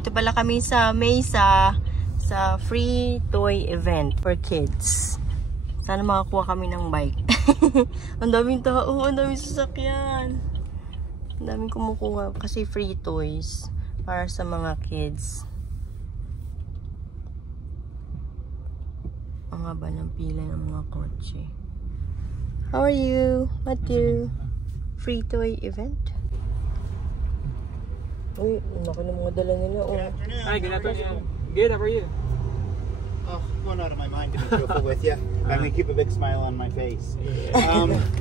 Dito pala kami sa Mesa sa free toy event for kids. Sana makakuha kami ng bike. Ang daming tao, ang daming sasakyan. Ang daming kumukuha kasi free toys para sa mga kids. Ang haba ng pila ng mga kotse. How are you? What your free toy event? Uy, laki ng mga dala nila. Oh. Hi, good afternoon. Good, how are you? Oh, going out of my mind to be truthful with you. I'm going to keep a big smile on my face.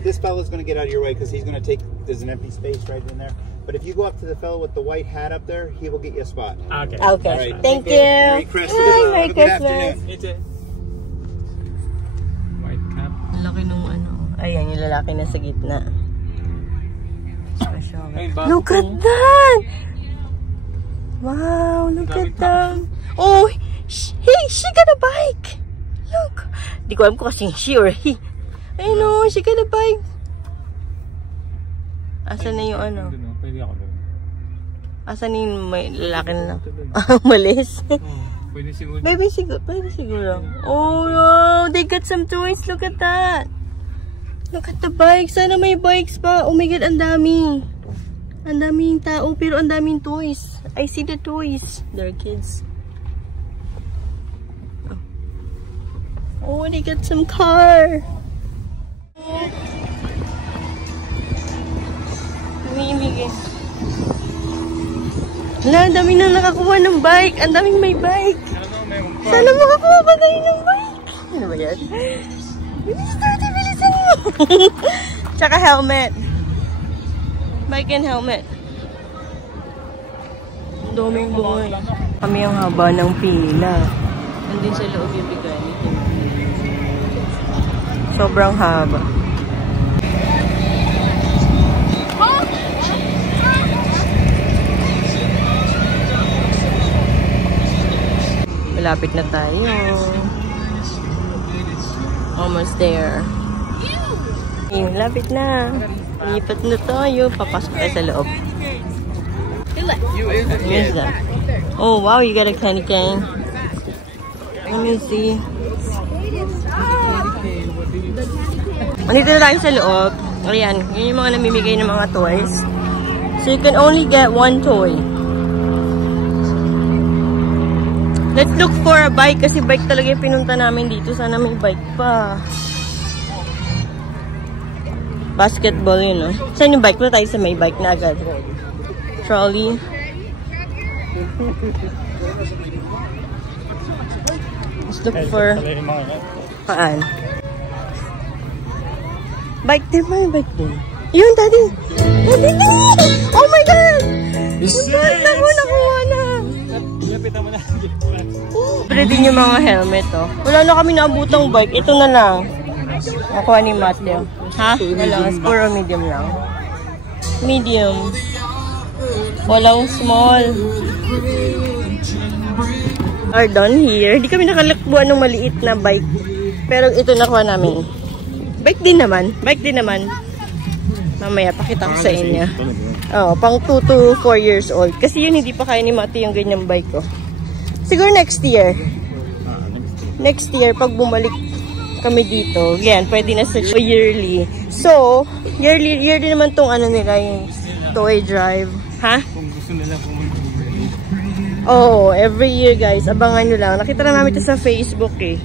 This fella's going to get out of your way because he's going to take, there's an empty space right in there. But if you go up to the fellow with the white hat up there, he will get you a spot. Okay. Okay. All right. Thank you. Merry Christmas. Hi, Merry Have a good Christmas. afternoon. It's a white cap. Laki nung ano. Ayan, yung lalaki na sa gitna. Hey, Look at that! Wow, look at that. Oh, she got a bike. Look. Di ko alam kung kasing she or he. I know, she got a bike. Asan na yung ano? Pwede ako doon. Asan na yung may lalaki na? Malis. Pwede siguro. Maybe siguro. Pwede siguro. Oh, no. They got some toys. Look at that. Look at the bikes. Sana may bikes pa. Oh my God, ang dami. Ang daming tao, pero ang daming toys. I see the toys. They're kids. Oh, they got some car. Umimigay. Hala, ang dami nang nakakuha ng bike. Ang daming may bike. Sana makakuha pa tayo ng bike. Ano ba yan? Bilis natin, bilisan mo. Tsaka helmet. Bike and helmet. Ang daming boy. Kami ang haba ng pila. Nandun sa loob yung bigay. Sobrang haba. Malapit na tayo. Almost there. Malapit na. Lipat na tayo. Papasok tayo sa loob. Here's that. Oh wow, you got a candy cane. Let me see. Nandito na tayo sa loob. Ayan, yun yung mga namimigay ng mga toys. So you can only get one toy. Let's look for a bike kasi bike talaga yung pinunta namin dito. Sana may bike pa. Basketball yun, no? Saan yung bike? Wala tayo sa may bike na agad. Trolley. Let's look for... Paan? Bike din, may bike din. Yun, daddy! Daddy! Oh my God! Yung bike na ko, nakuha na! Lapitan mo na. Pwede din yung mga helmet, oh. Wala na kami naabutang bike. Ito na lang. Nakuha ni Matthew. Ha? Wala. Puro medium lang. Medium. Walang small. Are done here. Hindi kami nakalakbuan ng maliit na bike. Pero ito nakuha namin. Bike din naman. Bike din naman. Mamaya, pakita ko sa inyo. Oh, pang 2 to 4 years old. Kasi yun, hindi pa kaya ni Matthew yung ganyang bike ko. Siguro next year. Next year, pag bumalik kami dito, yan, pwede na sa yearly. So, yearly naman tong ano nila, yung toy drive. Ha? Kung gusto nila pumunta. Oh, every year guys, abangan nyo lang. Nakita na namin ito sa Facebook eh.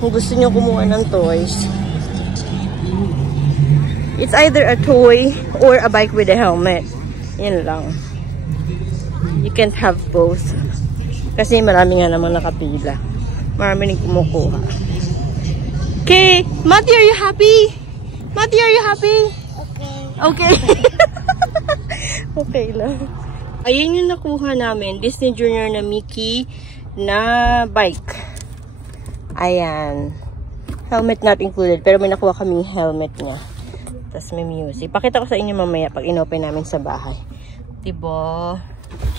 Kung gusto nyo kumuha ng toys. It's either a toy or a bike with a helmet. Yan lang. You can't have both. Kasi marami nga namang nakapila. Marami rin kumukuha. Okay, Matthew, are you happy? Matthew, are you happy? Okay. Okay lang. Ayun yung nakuha namin. Disney Junior na Mickey na bike. Ayan. Helmet not included. Pero may nakuha kaming helmet niya. Tapos may music. Pakita ko sa inyo mamaya pag inopen namin sa bahay. Diba?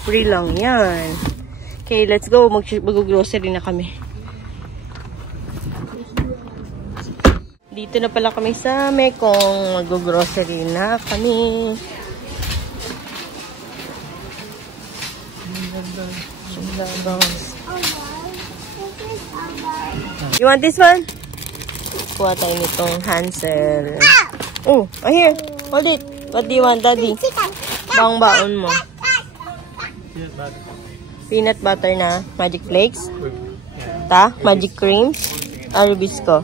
Free lang yan. Okay, let's go. Mag-grocery na kami. Dito na pala kami sa Mekong. Mag-grocery na kami. Bangs. You want this one? Kuha tayo nitong Hansel. Oh, here. Hold it. What do you want, Daddy? Bang-baon mo. Peanut butter na. Magic flakes. Ta? Magic creams. Arubisco.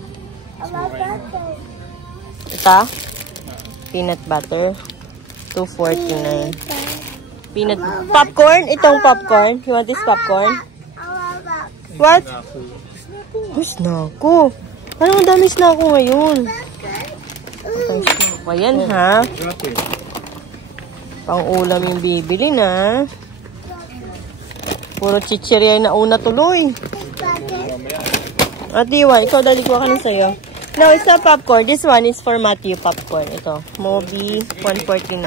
Ta? Peanut butter. $2.49. Peanut popcorn. Itong popcorn. You want this popcorn? What? Snako. Parang ang dami snako ngayon. Okay, snako. Ayan ha. Pang ulam yung bibili na. Puro chichirya na una tuloy. At Iwan, ikaw dali ko ka na sa'yo. No, it's not popcorn. This one is for Matthew popcorn. Ito. Moby, $1.49.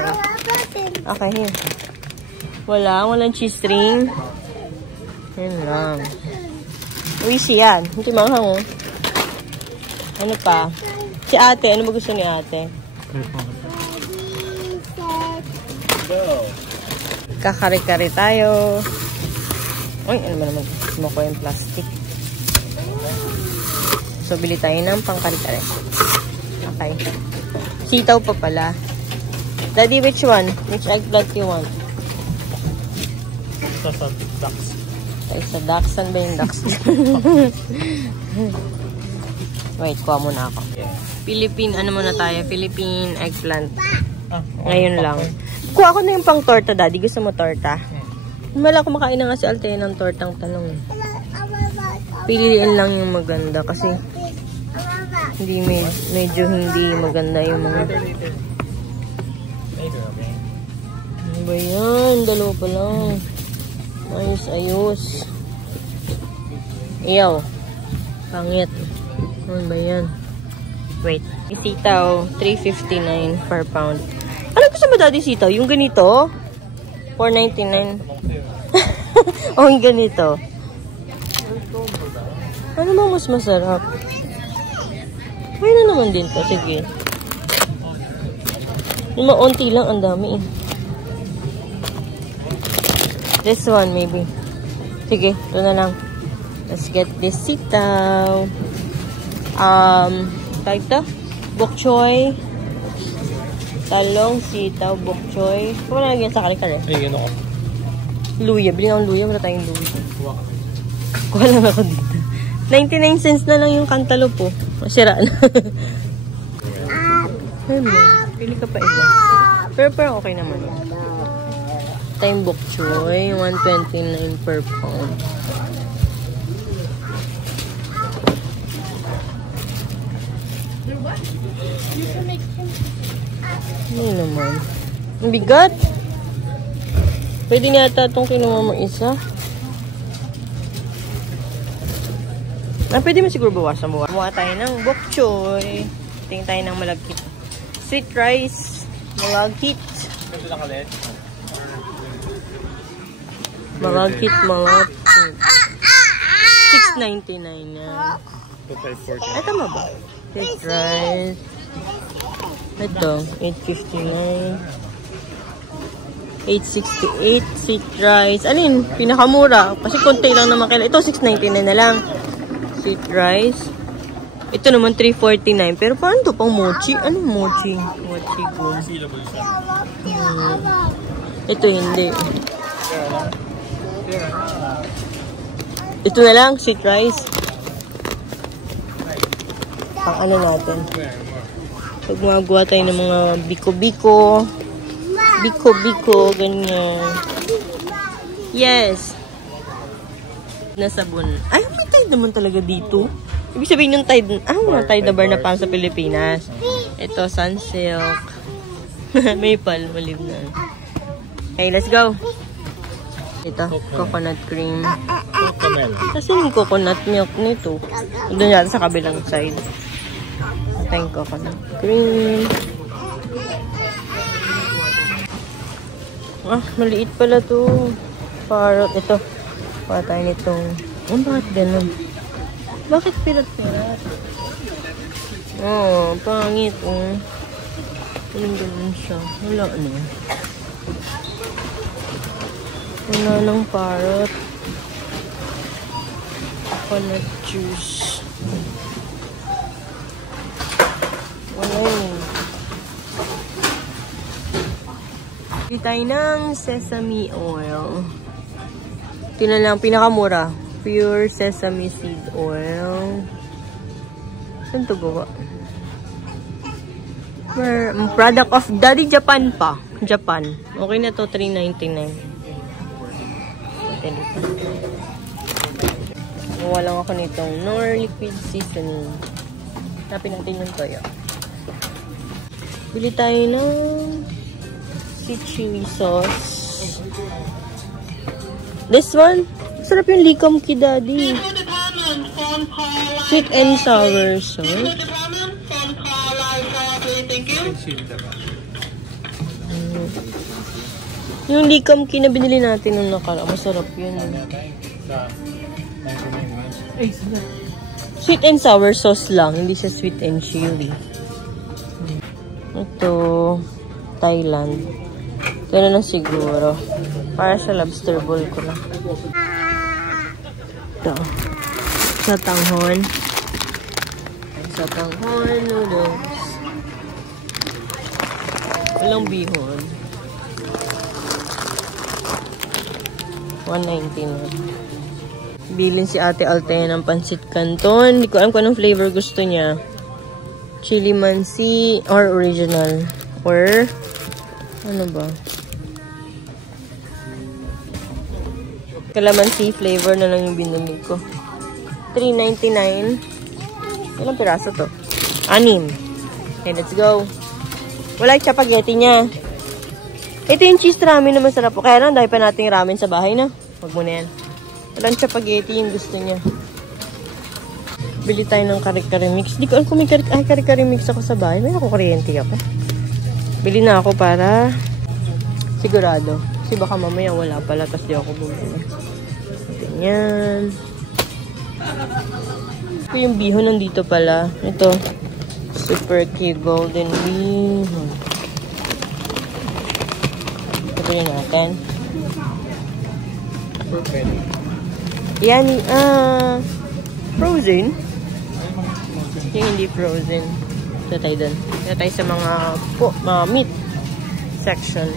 Okay, here. Walang cheese string. Yan lang. Wishy yan. Hindi manghang oh. Ano pa? Si ate. Ano ba gusto ni ate? Kakari-kari tayo. Uy, ano ba naman? Sumoko yung plastic. So, bili tayo ng pangkari-kari. Okay. Sitaw pa pala. Daddy, which one? Which eggplant you want? Sa ducks. Ay, sa ducks. Saan ba yung ducks? Wait, kuha muna ako. Philippine, ano muna tayo? Philippine eggplant. Ngayon lang. Kuha ko na yung pang torta, Daddy. Gusto mo torta? Wala kumakain na nga si Althea ng tortang talong. Piliin lang yung maganda kasi medyo hindi maganda yung mga... Ano ba yan? Dalawa pa lang. Ayos. Iyaw. Pangit. Ano ba yan? Wait. Sitaw, $3.59 per pound. Ano gusto mo, Daddy, sitaw? Yung ganito? $4.99. O, yung ganito. Ano ba mas masarap? Ay na naman din to. Sige. Yung maunti lang, ang dami eh. This one, maybe. Sige, ito na lang. Let's get this sitaw. Type to? Bok choy. Talong, sitaw, bok choy. Kung na lagyan sa kare-kare. Ay, gano'n ko. Luya. Bili akong luya. Wala tayong luya. Kuha lang ako dito. 99 cents na lang yung cantaloupe po. Masira na. Ayun mo. Pili ka pa iba. Pero okay naman. Time bok choy. $1.29 per pound. Ano naman? Ang bigat. Pwede nga ata itong kinuha mo isa. Pwede mo siguro bawasan mo. Buha tayo ng bok choy. Tingin tayo ng malagkit. Sweet rice. Malagkit. Malagkit. $6.99 yan. Ay, tama ba? Sweet rice. Ito, $8.59. $8.68. Sweet rice. Alin? Pinakamura. Kasi konti lang naman kailan. Ito, $6.99 na lang. Sweet rice. Ito naman, $3.49. Pero paano ito? Pang mochi? Ano mochi? Mochi ko. Ito hindi. Ito na lang, sweet rice. Pang ano natin? Pag magawa tayo ng mga biko-biko. Biko-biko, ganyan. Yes. Na sabon. Ay, may Tide naman talaga dito. Ibig sabihin yung Tide, Tide na bar na pang sa Pilipinas. Ito, Sunsilk. Maple, maliw na. Okay, let's go. Ito, coconut cream. Kasi yung coconut milk nito. Doon natin sa kabilang side. Ito yung coconut cream. Maliit pala to. Parrot. Ito. Para tayo nitong... bakit ganun? Bakit pilat-pilat? Pangit. Anong ganun siya? Wala na. Wala ng parrot. Coconut juice. Wala yun. Bili tayo ng sesame oil. Ito na lang, pinakamura. Pure sesame seed oil. Saan ito gawa? Product of Daddy Japan pa. Japan. Okay na to, $3.99. Gawa lang ako nitong Knorr liquid seasoning. Tapin natin yung toyo. Bili tayo ng chili sauce. This one? Sarap yung likom ki Daddy. Sweet and sour sauce. Yung likom ki na binili natin nung nakaraan. Masarap yun. Sweet and sour sauce lang. Hindi siya sweet and chili. Ito, Thailand. Gano'n lang siguro. Para sa lobster bowl ko lang. Ito. Sa tanghon. Sa tanghon noodles. Walang bihon. $1.99. Bilin si Ate Altea ng pansit canton. Hindi ko alam kung anong flavor gusto niya. Chili mansi or original. Or ano ba? Calamansi flavor na lang yung binili ko. $3.99. Ilang piraso to? 6. Okay, let's go. Wala yung spaghetti niya. Ito yung cheese ramen na masarap po. Kaya lang, dahil pa nating ramen sa bahay na. Huwag mo na yan. Walang spaghetti yung gusto niya. Bili tayo ng kare-kare mix. Di ko alam kung may kare-kare mix ako sa bahay. May ako kuryente ako. Bili na ako para sigurado. Kasi baka mamaya wala pala. Tapos di ako bumili. Ganyan. Ito yung bihon nandito pala. Ito. Super K Golden Bihon. Ito yun natin. Yan. Frozen. Yung hindi frozen. Ito tayo dun. Ito tayo sa mga meat section.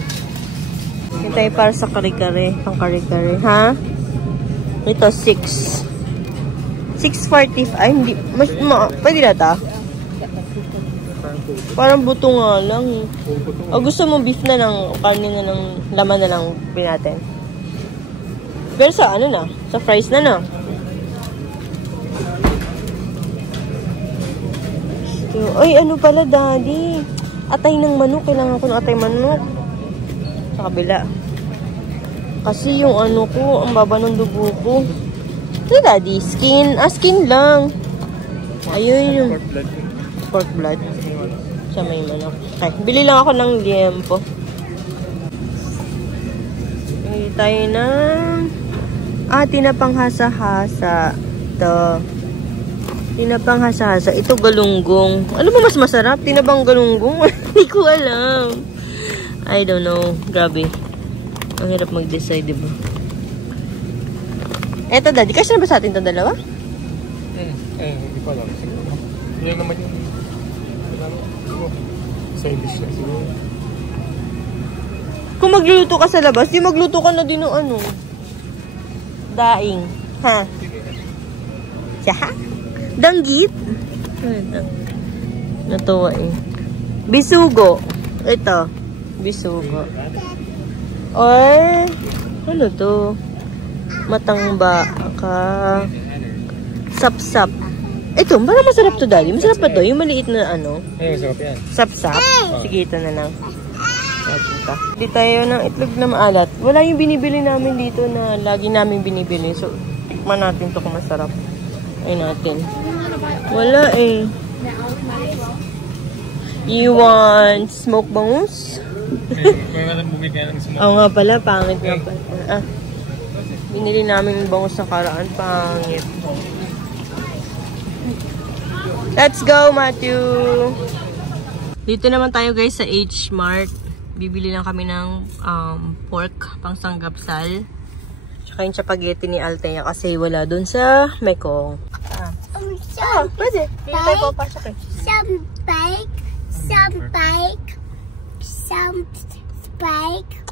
Ito tayo para sa kare-kare. Pang kare-kare. Ha? Ito, 6. 6.45. Ay, hindi. Pwede na ta? Parang buto nga lang. O gusto mo beef na lang, karne na lang, laman na lang pinatin. Pero sa ano na? Sa fries na. Ay, ano pala, Daddy? Atay ng manok. Kailangan ko ng atay manok. Sa kabila. Kasi yung ano ko, ang baba ng dugo ko. Ito, Daddy. Skin. Skin lang. Ayun yung pork blood. Sa may manok. Okay. Bili lang ako ng liempo. Bili tayo ng tinapang hasa-hasa. Ito. Tinapang hasa-hasa. Ito galunggong. Ano ba mas masarap? Tinapang galunggong? Hindi ko alam. I don't know. Grabe. Ang hirap mag-decide, diba? Eto, Daddy. Kasi na ba sa atin itong dalawa? Hindi pa lang. Yan naman yung side dish na siguro. Kung magluluto ka sa labas, di magluto ka na din ng ano. Daing. Ha? Siya? Danggit? Natuwa eh. Bisugo. Ito. Bisugo. Or, ano to? Matangba. Sap-sap. Ito, parang masarap to, Daddy. Masarap pa to. Yung maliit na ano. Ay, masarap yan. Sap-sap. Sige, ito na lang. Hindi tayo ng itlog na maalat. Wala yung binibili namin dito na lagi namin binibili. So, tikman natin to kung masarap. Ayun natin. Wala eh. You want smoke bangus? May walang bumili kaya ng smoke. Oo nga pala, pangit nga pala. Binili namin yung bangus sa karaan. Pangit. Let's go, Matthew! Dito naman tayo guys sa H Mart. Bibili lang kami ng pork pang sanggapsal. Tsaka yung spaghetti ni Althea kasi wala dun sa Mekong. Pwede. Hindi tayo papasok eh. Some bike.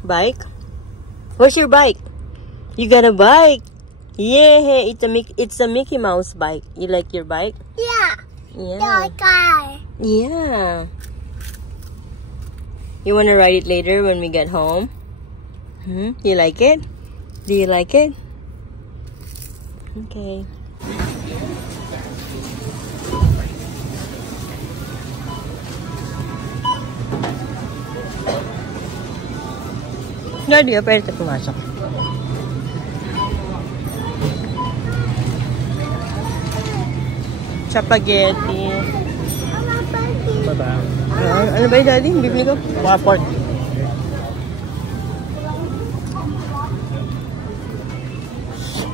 Bike? Where's your bike? You got a bike? Yeah, it's a Mickey Mouse bike. You like your bike? Yeah. Yeah. The car. Yeah. You wanna ride it later when we get home? You like it? Do you like it? Okay. Hindi ka pwede pumasok. Spaghetti. Ano ba yung daddy? Bibili ko? Mga pork.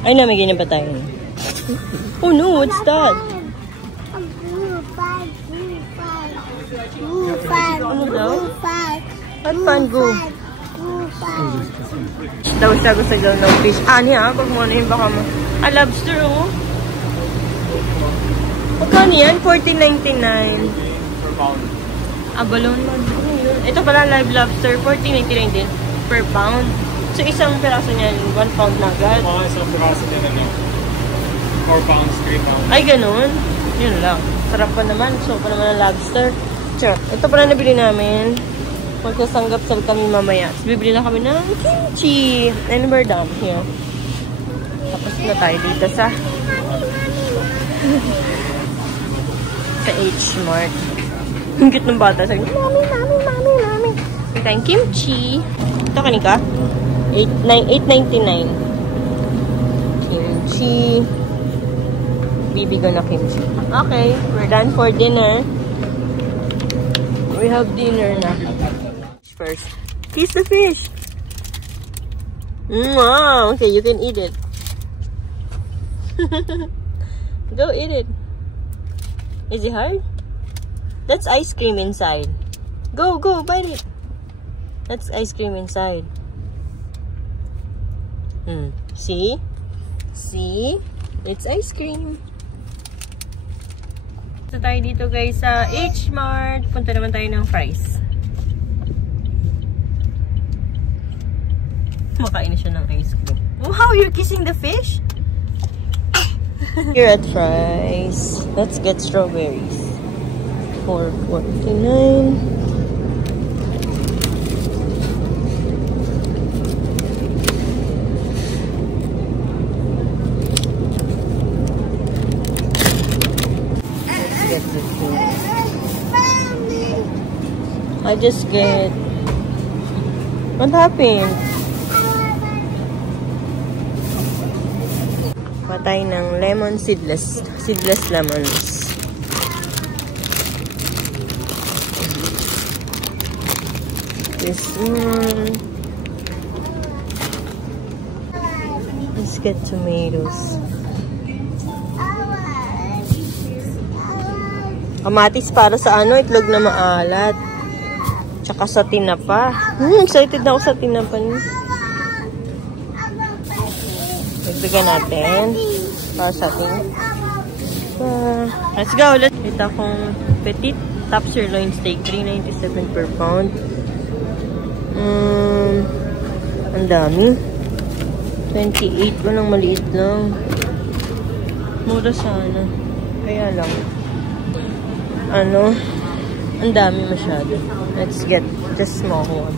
Ay na, may ganyan pa tayo. Oh no, what's that? Ano daw? What fan go? Daw siya gusto daw ng fish. Niya, pag mo na yun baka mo. Lobster oh. Magkano yan? $14.99. Per pound. Balon man. Ito pala live lobster, $14.99 din per pound. So isang piraso niyan, 1 pound na agad. Isang piraso din 4 pounds, 3 pounds. Ay, ganun. Yun lang. Sarap pa naman. So pa naman ang lobster. Sure. Ito pala nabili namin. Magsasanggap-sal kami mamaya. So, bibili na kami ng kimchi. And we're done here. Tapos na tayo dito sa sa H-Mart. Ang cute ng bata. Sabi, Mami. May tayong kimchi. Ito kanika? $8.99. Kimchi. Bibigo na kimchi. Okay, we're done for dinner. We have dinner na. First, kiss the fish. Wow, okay, you can eat it. Go eat it. Is it hard? That's ice cream inside. Go, bite it. That's ice cream inside. See? It's ice cream. So tayo dito guys sa H-Mart. Punta naman tayo ng fries. Makain na siya ng ice cream. Wow, you're kissing the fish? Here at Fries. Let's get strawberries. $4.49. Let's get the food. I just get... What happened? Patay ng lemon seedless lemons. This one. Let's get tomatoes. Kamatis para sa itlog na maalat. Tsaka sa tinapa. Excited na ako sa tinapa niya. Bigyan natin para sa ating let's go. Ito akong petit top sirloin steak, $3.97 per pound. Ang dami, 28. Walang maliit lang, mura sana, kaya lang ang dami masyado. Let's get the small one.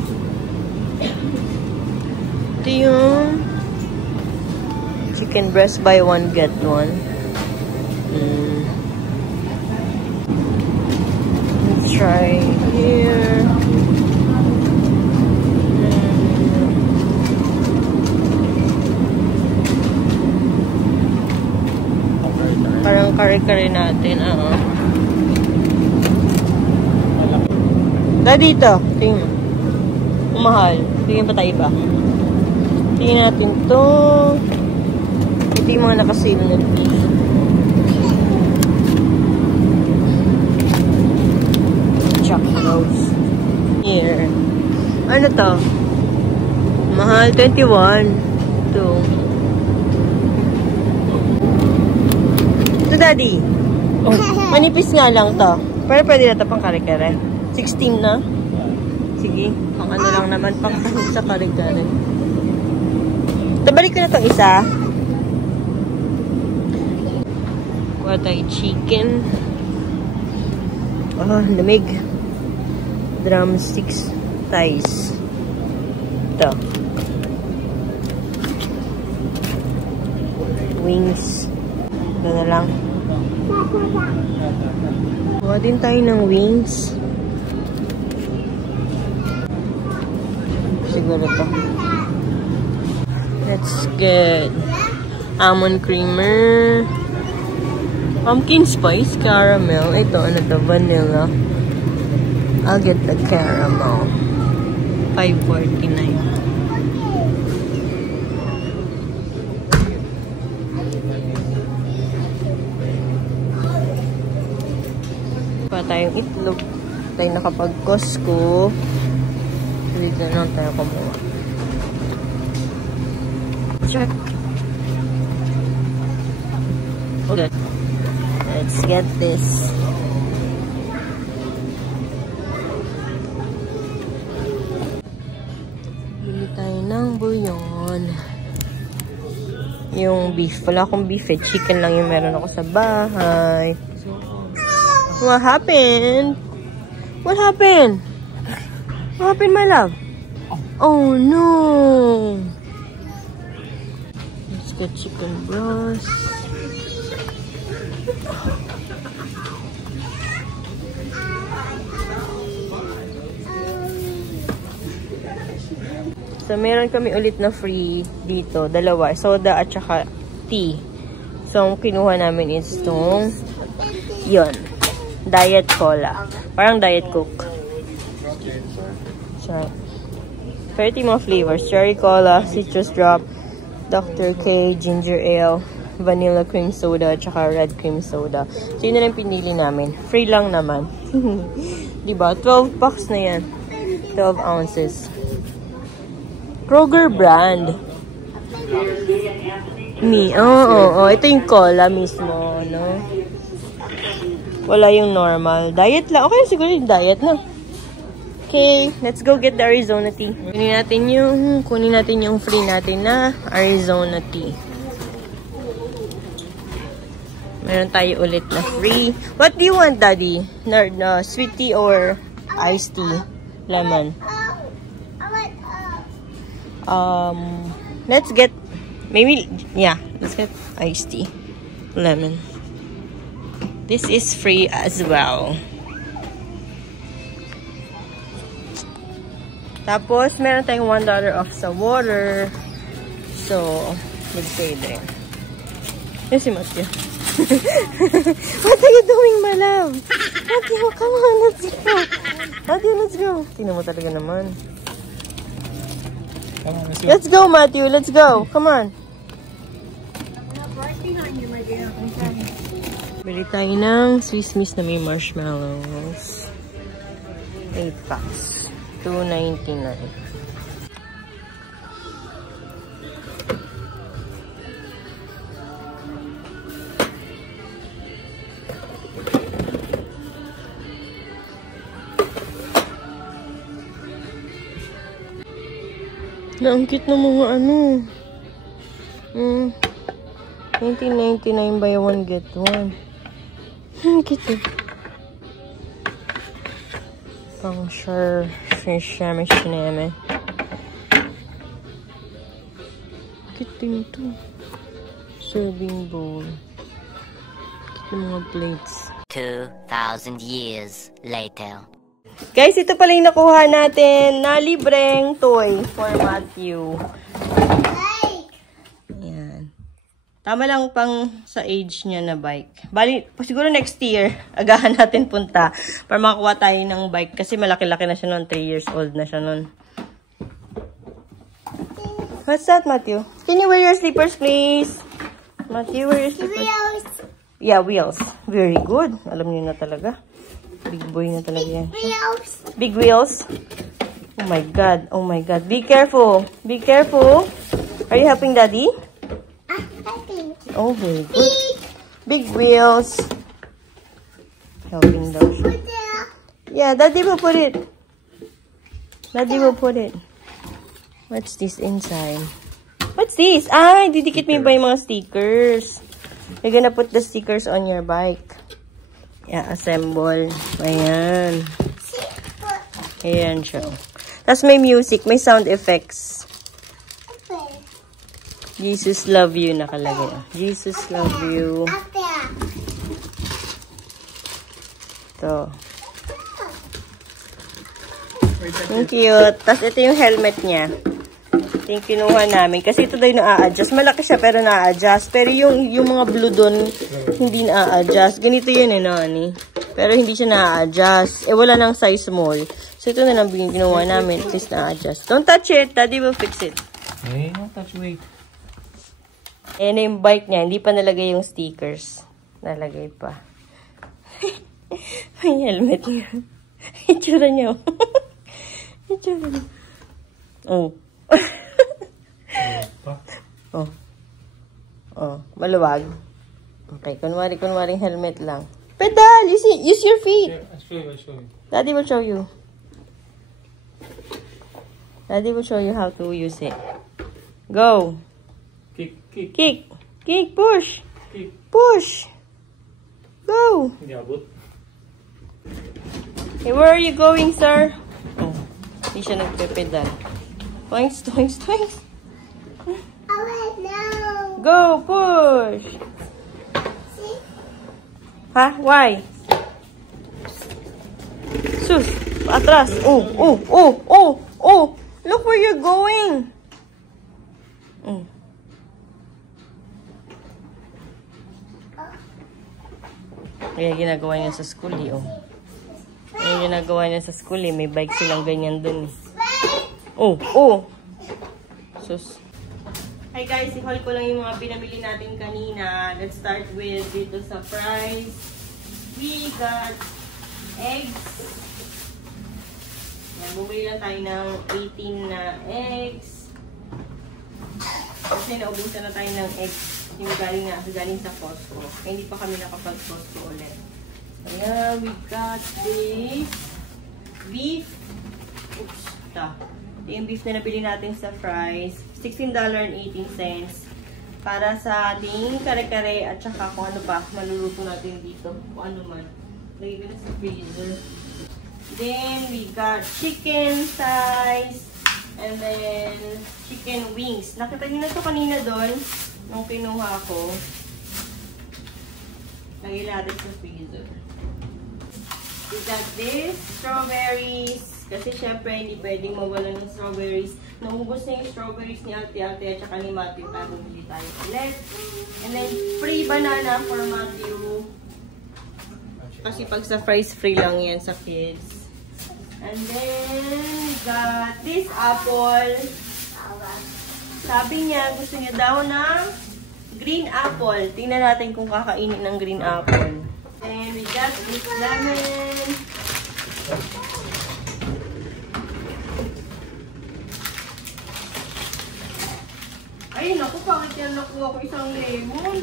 Ito yung chicken breast, buy one get one. Let's try here. Parang kare-kare natin, dito, tingnan. Mahal. Tingnan pa tayo pa. Tingnan natin to. Ito yung mga nakasale na. Chuck Rose. Here. Ano to? Mahal, 21. Ito. Daddy? Oh, manipis nga lang to. Pero pwede na ito pang kare-kare. 16 na. Sige, pang ano lang naman, pang sa kare-kare. Tabalik ko na itong isa. Kuha tayo chicken. Oh, lamig. Drumsticks. Thighs. Ito. Wings. Ito na lang. Kuha din tayo ng wings. Siguro to. That's good. Almond creamer. Pumpkin spice caramel. Ito, ano to? Vanilla. I'll get the caramel. $5.49. Pa tayong itlog. Tayo nakapag-Costco. Dito na lang tayo kumuha. Check. Okay. Let's get this. Bili tayo ng bouillon. Yung beef. Wala akong beef eh. Chicken lang yung meron ako sa bahay. What happened? What happened? What happened, my love? Oh no! Let's get chicken breast. So, meron kami ulit na free dito. Dalawa. Soda at saka tea. So, ang kinuha namin is itong yun. Diet Cola. Parang Diet Coke. So, 30 more flavors. Cherry Cola, Citrus Drop, Dr. K, Ginger Ale, Vanilla Cream Soda, at saka Red Cream Soda. So, yun na lang pinili namin. Free lang naman. Diba? 12 packs na yan. 12 ounces. Kroger brand. Oo. Ito yung cola mismo, no? Wala yung normal. Diet lang. Okay, siguro yung diet, no? Okay, let's go get the Arizona tea. Kunin natin yung free natin na Arizona tea. Meron tayo ulit na free. What do you want, Daddy? Sweet tea or iced tea? Lemon. Let's get let's get iced tea. Lemon. This is free as well. Tapos, meron tayong $1 off sa water. So, mag-pay din. Yes, si Matthew. What are you doing, my love? Matthew, come on, let's go. Matthew, let's go. Tingnan mo talaga naman. Come on, let's go, Matthew. Let's go. Come on. Bili tayo ng Swiss Miss na may marshmallows. 8 packs. $2.99. Ang cute na mga ano. 19.99 buy one get one. Cute eh. Pang sure. Shineme. Cute din ito. Serving bowl. Cute na mga plates. 2,000 years later. Guys, ito pala yung nakuha natin na libreng toy for Matthew. Ayan. Tama lang pang sa age niya na bike. Bali, siguro next year, agahan natin punta para makakuha tayo ng bike kasi malaki-laki na siya noon. 3 years old na siya noon. What's that, Matthew? Can you wear your slippers, please? Matthew, wear your slippers. Wheels. Yeah, wheels. Very good. Alam niyo na talaga. Big boy na talaga yan. Wheels. Big wheels. Oh my God. Oh my God. Be careful. Be careful. Are you helping Daddy? Helping. Oh, very good. Big wheels. Helping daw siya. Yeah, Daddy will put it. Daddy will put it. What's this inside? What's this? Ah, didikit mo ba yung mga stickers? You're gonna put the stickers on your bike. Yeah, assemble. Ayan. Ayan siya. Tapos may music, may sound effects. Jesus love you nakalagay. Jesus love you. Ito. Ang cute. Tapos ito yung helmet niya. Ito yung kinuha namin. Kasi ito daw yung na-a-adjust. Malaki siya pero na-a-adjust. Pero yung mga blue dun, hindi na-a-adjust. Ganito yun eh, Nani. Pero hindi siya na-a-adjust. Eh, wala nang size small. So, ito na lang kinuha namin. At least na-a-adjust. Don't touch it. Daddy will fix it. Hey, don't touch, wait. Ayan na yung bike niya. Hindi pa nalagay yung stickers. Nalagay pa. May helmet niya. Itsura niya. Itsura niya. Oh. Oh. Oh. Maluwag. Okay. Kunwari helmet lang. Pedal! Use your feet. Yeah, I'll show you. Daddy will show you. Daddy will show you how to use it. Go. Kick, kick. Kick. Kick. Push. Kick. Push. Go. Hindi abot. Hey, where are you going, sir? Oh, hindi siya nagpe-pedal. Twice, twice, twice. Go, push. Ha? Why? Sus, atras. Oh, oh, oh, oh, oh. Look where you're going. Mm. Kaya ginagawa niya sa school, eh, oh. Yung ginagawa niya sa school, eh. May bike silang ganyan dun. Oh, oh. Sus. Hi guys, i-haul ko lang yung mga pinamili natin kanina. Let's start with dito sa fries. We got eggs. Yan, bumili lang tayo ng 18 na eggs. Kasi naubusan na tayo ng eggs. Yung galing sa Costco. Hindi pa kami nakapag-Costco ulit. Ayan, we got this beef. Oops, ito. Ito yung beef na nabili natin sa fries. $16.18 para sa ating kare-kare at saka kung ano pa maluluto natin dito. Kung ano man. Lagay ko na sa freezer. Then, we got chicken thighs and then chicken wings. Nakita niyo na ito kanina doon nung kinuha ko. Lagay natin sa freezer. We got this, strawberries. Kasi syempre, hindi pwedeng mawala ng strawberries. Naubos na yung strawberries ni Ate-Ate at saka ni Matthew. Kaya bumili tayo ulit. And then, free banana for Matthew. Kasi pag sa fries, free lang yan sa kids. And then, we got this apple. Sabi niya, gusto niya daw ng green apple. Tingnan natin kung kakainin ng green apple. And we got this lemon. Ay, naku, bakit yan nakuha ko isang lemon?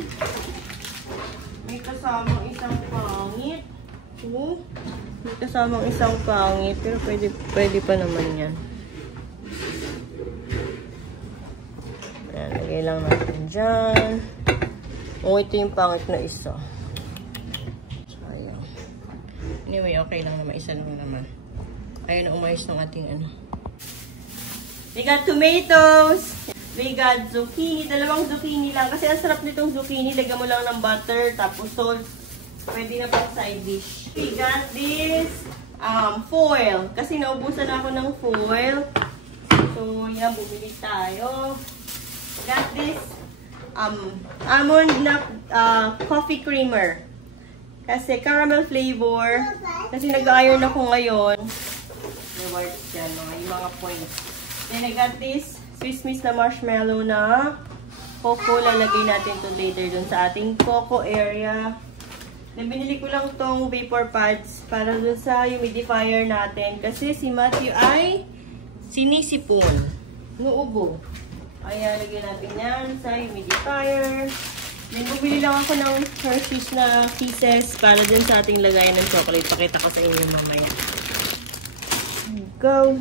May kasamang isang pangit. Oh, may kasamang isang pangit. Pero pwede pa naman yan. Ayan, lagay lang natin dyan. Oh, ito yung pangit na isa. Sayang. Anyway, okay lang naman. Isa lang naman. Ayaw na umayos ng ating ano. We got tomatoes. We got zucchini. Dalawang zucchini lang. Kasi ang sarap nitong zucchini. Lagyan mo lang ng butter. Tapos salt. Pwede na pang side dish. We got this foil. Kasi naubusan ako ng foil. So, yan. Bumili tayo. Got this almond na coffee creamer. Kasi caramel flavor. Kasi nag-iron ako ngayon. Rewards dyan. Yung mga points. Then I got this Swiss Miss na marshmallow na coco. Lalagay natin to later dun sa ating coco area. Then, binili ko lang tong vapor pads para dun sa humidifier natin. Kasi si Matthew ay sinisipon. Nuubo. Kaya, lagyan natin yan sa humidifier. Then, bumili lang ako ng Hershey's na pieces para dun sa ating lagayan ng chocolate. Pakita ko sa inyo mamaya. Here we go.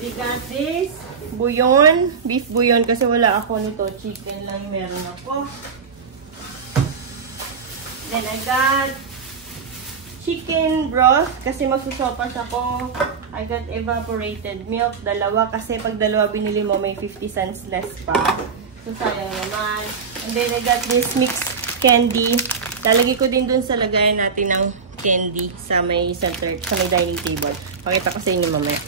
We got this. Bouillon. Beef bouillon kasi wala ako nito. Chicken lang meron ako. Then, I got chicken broth kasi magsusopas ako. I got evaporated milk. Dalawa kasi pag dalawa binili mo may 50 cents less pa. So, sayang naman. And then, I got this mixed candy. Lalagay ko din dun sa lagayan natin ng candy sa may center, sa may dining table. Pakita ko sa inyo mamaya.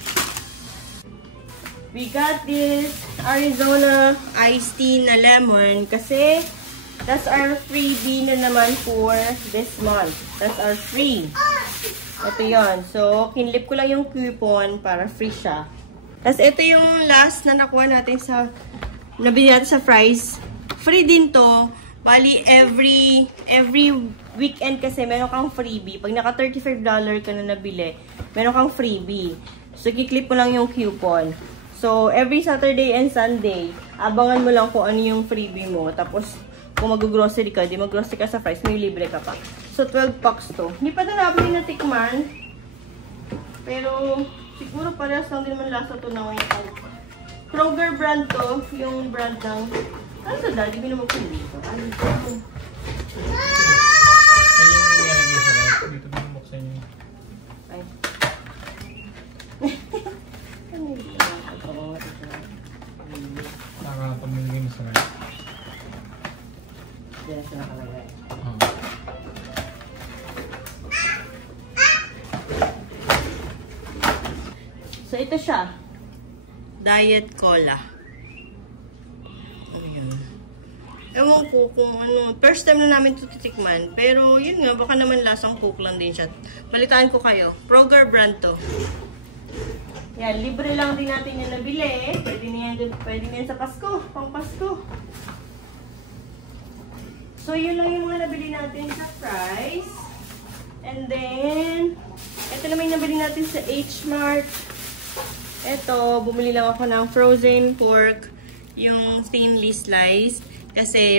We got this Arizona iced tea na lemon kasi that's our freebie na naman for this month. That's our free. Ito yon. So, kinlip ko lang yung coupon para free siya. Tapos, ito yung last na nakuha natin sa nabili natin sa Fry's. Free din to. Bali, every weekend kasi meron kang freebie. Pag naka $35 ka na nabili, meron kang freebie. So, kiklip mo lang yung coupon. So, every Saturday and Sunday, abangan mo lang kung ano yung freebie mo. Tapos, kung mag-grocery ka, di mag-grocery ka sa Fry's, may libre ka pa. So, 12 packs to. Hindi pa ito nabili na tikman. Pero, siguro parehas lang din naman lasa to na ngayon. Kroger brand to. Yung brand ng... Ano sa daddy? Hindi naman kung dito. Ano ito? Dito mo buksan niyo. Ay. Ano yun? Nakakapamili mo sa right. Diyan siya nakalagay. So, ito siya. Diet Cola. Ayan. Ewan ko kung ano. First time na namin ito titikman. Pero, yun nga. Baka naman lasang Coke lang din siya. Balitaan ko kayo. Kroger brand to. Yan. Libre lang din natin yung nabili. Pwede niyan sa Pasko. Pang Pasko. So, yun lang yung mga nabili natin sa Fry's. And then, ito naman yung nabili natin sa H-Mart. Ito, bumili lang ako ng frozen pork, yung thinly sliced. Kasi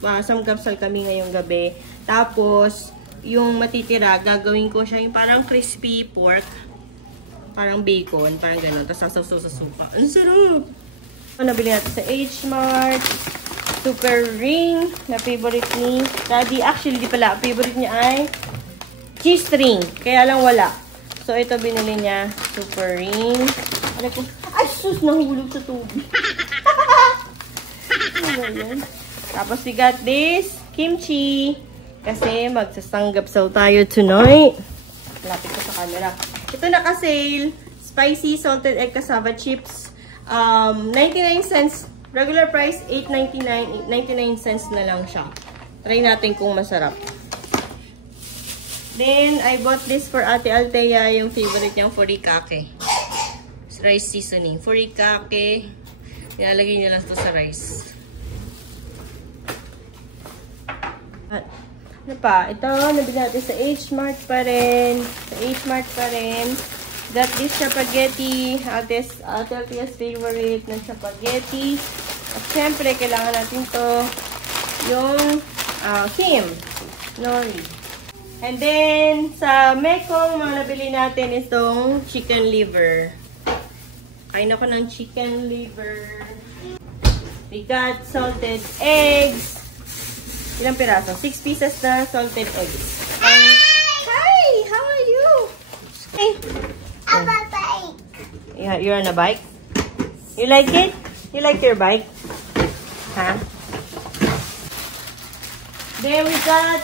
samgapsal kami ngayong gabi. Tapos, yung matitira, gagawin ko siya yung parang crispy pork. Parang bacon, parang gano'n. Tapos sasaw sa suka. Ang sarap! Ito, nabili natin sa H-Mart. Super ring na favorite ni Daddy. Actually, di pala. Favorite niya ay cheese ring. Kaya lang wala. So, ito binili niya. Super ring. Ay, sus! Nahulog sa tubig. Tapos, we got this kimchi. Kasi, magsasanggapsaw tayo tonight. Lapit ko sa camera. Ito naka-sale. Spicy salted egg cassava chips. 99 cents. Regular price, $8.99. 99 cents na lang siya. Try natin kung masarap. Then, I bought this for Ate Althea, yung favorite niyang furikake. Rice seasoning. Furikake. Nilalagay niya lang ito sa rice. At, ano pa? Ito, nabili natin sa H-Mart pa rin. Sa H-Mart pa rin. Got this spaghetti. Ate Althea's favorite na spaghetti. At syempre, kailangan natin to yung Kim Nori. And then, sa Mekong, mga nabili natin itong chicken liver. Kain ako ng chicken liver. We got salted eggs. Ilang piraso? 6 pieces na salted eggs. Hi! How are you? Hey! I'm on a bike. Yeah, you're on a bike? You like it? You like your bike? Huh? Then we got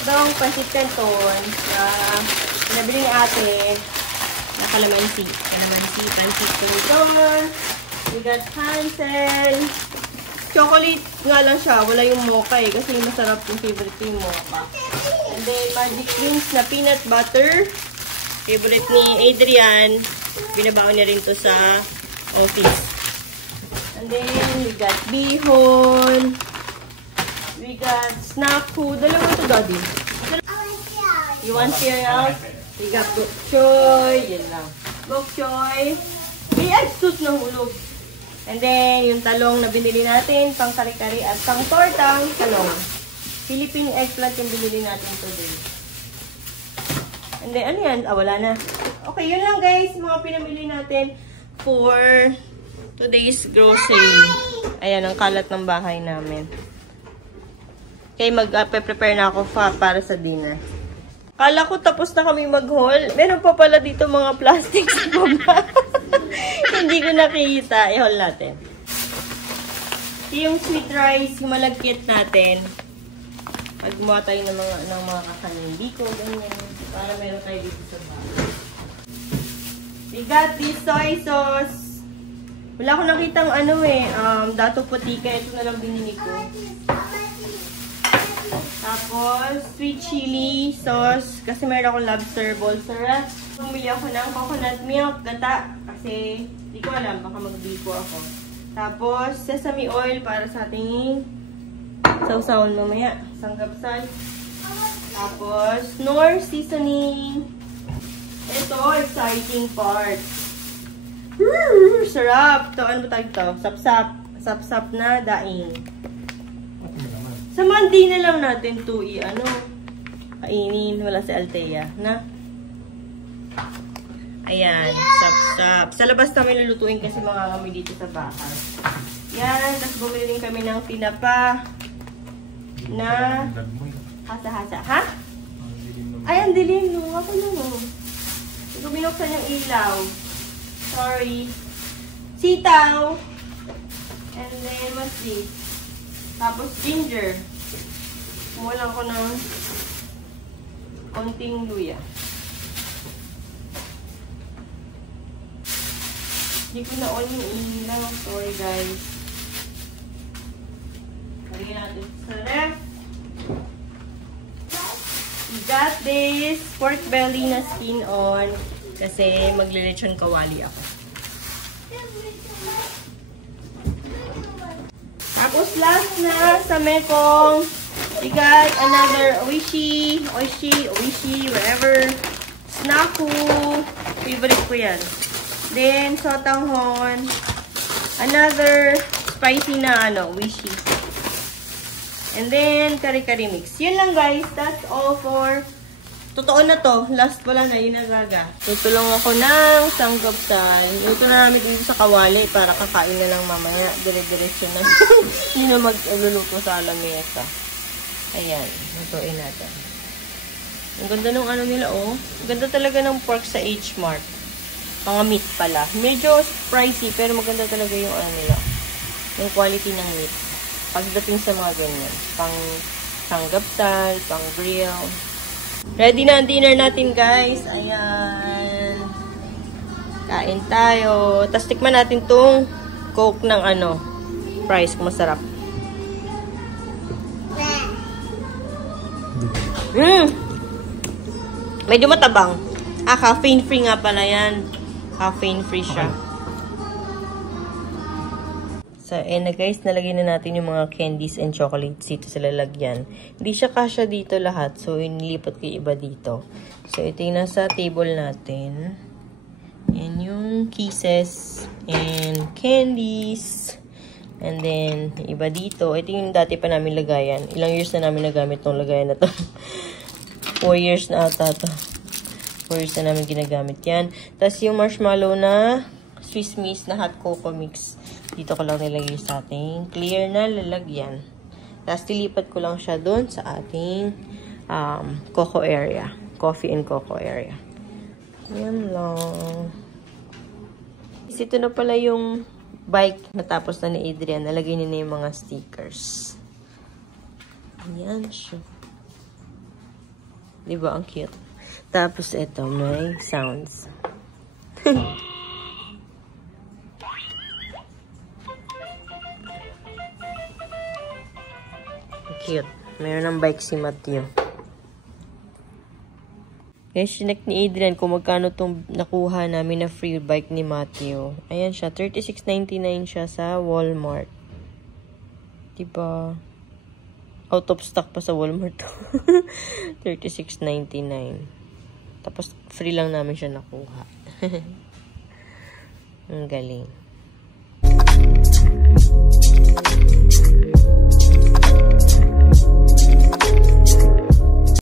itong pancit canton na nabili ni ate na kalamansi. Kalamansi, pancit canton. We got Hansel. Chocolate nga lang siya. Wala yung mocha eh. Kasi masarap yung favorite ko yung mocha. And then Magic Greens na peanut butter. Favorite ni Adrian. Binabaon niya rin to sa office. And then, we got bihon. We got snack food. Dalawa ito, Daddy. You want cereal? We got bok choy. Yan lang. Bok choy. Ay, sus, nahulog. And then, yung talong na binili natin, pang kari-kari at pang tortang talong. Philippine eggplant yung binili natin today. And then, ano yan? Wala na. Okay, yun lang guys, mga pinamili natin for today's grocery. Ayan, ang kalat ng bahay namin. Okay, mag-prepare na ako para sa dinner. Kala ko tapos na kami mag-haul. Meron pa pala dito mga plastic sa baba. Hindi ko nakita. I-haul natin. Yung sweet rice, yung malagkit natin. Pagmuha tayo ng mga kakanin. Biko, ganyan. Para meron tayo dito sa bahay. We got this soy sauce. Wala akong nakitang dato putika. Ito na lang binili ko. Tapos, sweet chili sauce. Kasi meron akong lobster ball sa ref. Bumili ako ng coconut milk, gata. Kasi, di ko alam. Baka magbiko ako. Tapos, sesame oil para sa ating sausawan mamaya. Sanggapsal. Tapos, Knorr seasoning. Ito, exciting part. Sarap. Ito, ano ba tawag ito? Sapsap. Sapsap na daing. Sa Monday na lang natin ito kainin. Wala si Althea, na? Ayan, sapsap. Sa labas namin lulutuin kasi mga kami dito sa bahay. Yan, tapos bumili din kami ng tinapa na hasa-hasa. Ha? Ay, ang dilim. No, ako lang. Hindi ko binuksan yung ilaw. Sorry. Sitaw. And then, what's this? Tapos, ginger. Kumuha lang ko ng konting luya. Hindi ko na-on yung ilaw. Sorry, guys. Lagyan natin sa ref. We got this pork belly na skin on. Kasi maglilechon kawali ako. Tapos last na sa Mekong, we got another oishi, whatever. Snaku. Favorite ko yan. Then, sotanghon. Another spicy na oishi. And then, kari-kari mix. Yun lang guys. That's all for... Totoo na to. Last pala na. Yun na gaga. Tutulong ako ng sanggapsal. Ito na namin dito sa kawali para kakain na lang mamaya. Dire-diretso na. Hindi na magluluto sa lamesa. Ayan. Lutuin natin. Ang ganda ng nila Ang ganda talaga ng pork sa H-Mart. Mga meat pala. Medyo pricey pero maganda talaga yung nila. Yung quality ng meat. Pagdating sa mga ganyan. Pang sanggapsal, pang grill. Ready na ang dinner natin, guys. Ayan. Kain tayo. Tapos tikman natin tong Coke ng price kung masarap. Medyo matabang. Caffeine free nga pala yan. Caffeine free siya. So, na guys, nalagay na natin yung mga candies and chocolates dito sa lalagyan. Hindi siya kasya dito lahat. So, inilipat ko yung iba dito. So, ito yung nasa table natin. And yung kisses and candies. And then, yung iba dito. Ito yung dati pa namin lagayan. Ilang years na namin nagamit tong lagayan na to. 4 years na ata to. 4 years na namin ginagamit yan. Tapos yung marshmallow na Swiss Miss na hot cocoa mix. Dito ko lang nilagay sa ating clear na lalagyan. Tapos tilipat ko lang siya doon sa ating cocoa area. Coffee and cocoa area. Yan lang. Ito na pala yung bike na tapos na ni Adrian. Nalagay niya na yung mga stickers. Yan siya. Diba? Ang cute. Tapos ito, may sounds. Cute. Mayroon ng bike si Matthew. Guys, sinek ni Adrian kung magkano itong nakuha namin na free bike ni Matthew. Ayan siya. $36.99 siya sa Walmart. Diba? Out of stock pa sa Walmart. $36.99. Tapos, free lang namin siya nakuha. Ang galing.